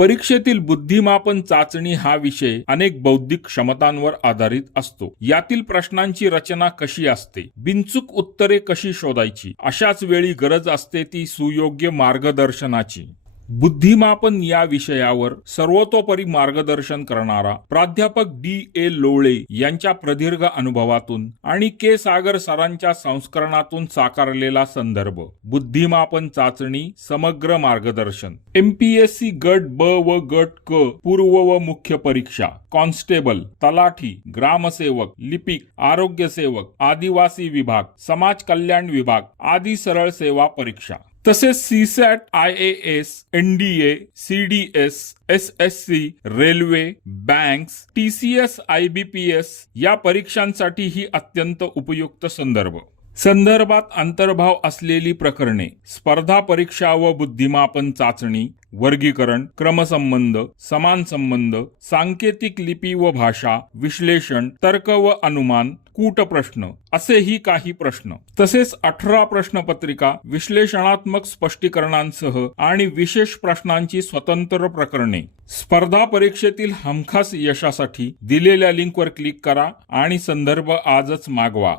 परीक्षेतील बुद्धिमापन चाचणी हा विषय अनेक बौद्धिक क्षमतांवर आधारित असतो. यातील प्रश्नांची रचना कशी असते, बिनचूक उत्तरे कशी शोधायची, अशाच वेळी गरज असते ती सुयोग्य मार्गदर्शनाची. बुद्धिमापन या विषयावर सर्वतोपरी मार्गदर्शन करणारा प्राध्यापक D.A. लोळे यांच्या प्रदीर्घ अनुभवातून आणि के. सागर सरांच्या संस्करणातून साकारलेला संदर्भ. बुद्धिमापन चाचणी समग्र मार्गदर्शन. MPSC गट ब व गट क पूर्व व मुख्य परीक्षा, कॉन्स्टेबल, तलाठी, ग्रामसेवक, लिपिक, आरोग्य सेवक, आदिवासी विभाग, समाज कल्याण विभाग आदी सरळ सेवा परीक्षा. तसेच CSAT, IAS, NDA, CDS, SSC, railway, banks, TCS, IBPS या परीक्षांसाठी ही अत्यंत उपयुक्त संदर्भ. संदर्भात अंतर्भाव असलेली प्रकरणे, स्पर्धा परीक्षा व बुद्धिमापन चाचणी, वर्गीकरण, क्रमसंबंध, समान संबंध, सांकेतिक लिपी व भाषा, विश्लेषण, तर्क व अनुमान, कूटप्रश्न असेही काही प्रश्न. तसेच 18 प्रश्नपत्रिका, विश्लेषणात्मक स्पष्टीकरणांसह आणि विशेष प्रश्नांची स्वतंत्र प्रकरणे. स्पर्धा परीक्षेतील हमखास यशासाठी दिलेल्या लिंकवर क्लिक करा आणि संदर्भ आजच मागवा.